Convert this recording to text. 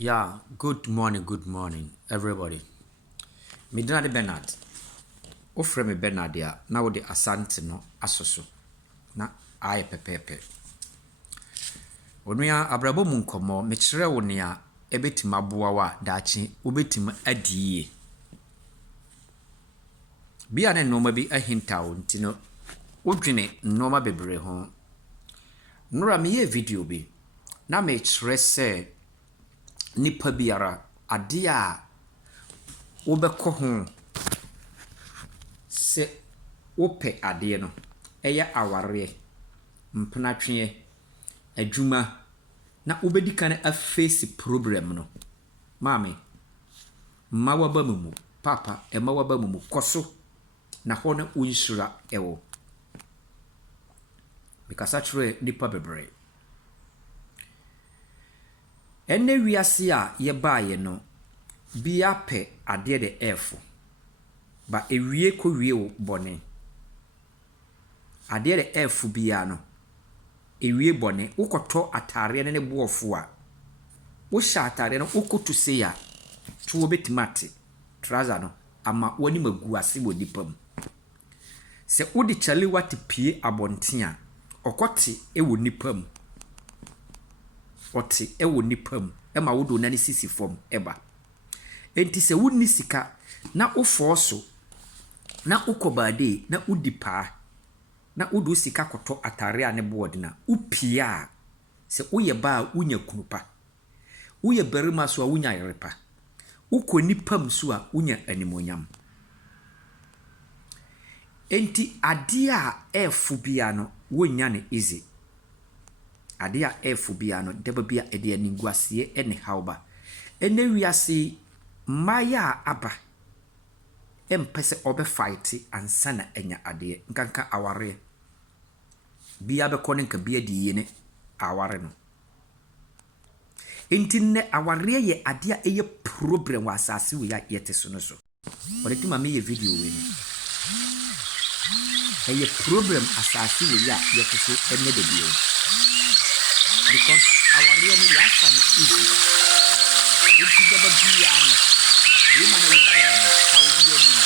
Yeah, good morning, everybody. Midnight Bernard. Ofre me Bernard ya, na wo de asante no asoso. Na aye pepepe. Onua abrabo mu nkomo, me kire wo ne a ebetim aboa wa daachi, obetim adie. Bia ne noma bi ahinta wo ntino. Wodwene noma bebre ho. Nora me ye video bi. Na me kire se nipa biara ade a wobɛkɔ ho sɛ wopɛ adeɛ no ɛyɛ awareɛ mpenatwe adwuma na wobɛdi kan afface problem no maame mma waba mu papa ɛma waba mu kɔso na hɔ no wonhyira ɛwɔ bikasa kyerɛ nipa bebree ɛnɛ wiase a yɛbaayɛ no bia pɛ adeɛ de ɛfo ba ewie kɔ wie wo bɔne adeɛ de ɛfo bia no ewie bɔne wokɔtɔ atare ne boɔfo a wo hyɛ atare no wokoto se ya to obetimate trouser no ama wani magu ase wɔ dipam sɛ wode kyale wate pie abɔnten a ɔkɔte ɛwɔ nipam ɔte ɛwɔ nipam ɛma wodo na ne sisi fam ɛba enti sɛ wonni sika na wofɔ so na ukɔbaade na udi paa na wodo sika kɔtɔ atare a ne board na upia a sɛ woyɛ ba a wonya kunupa woyɛ barima so a wonya yerepa wokɔ nipam so a wonya animonyam enti ade a ɛfo bia no wonya ne easy ade a ɛfo bia no deba bia ɛde aniguaseɛ ɛne hawba ɛnɛ wiase maya aba empese obe fight ansa na enya ade nkanka aware bia be kɔ ne nka bia di yene aware no entine aware ye ade a eye problem wa asase we ya yete so no so ɔde tima me ye video we ni eye problem asase we ya yete so enne de bio because aware no ya fa ni easy enti de ba bia no we man we how do you mean?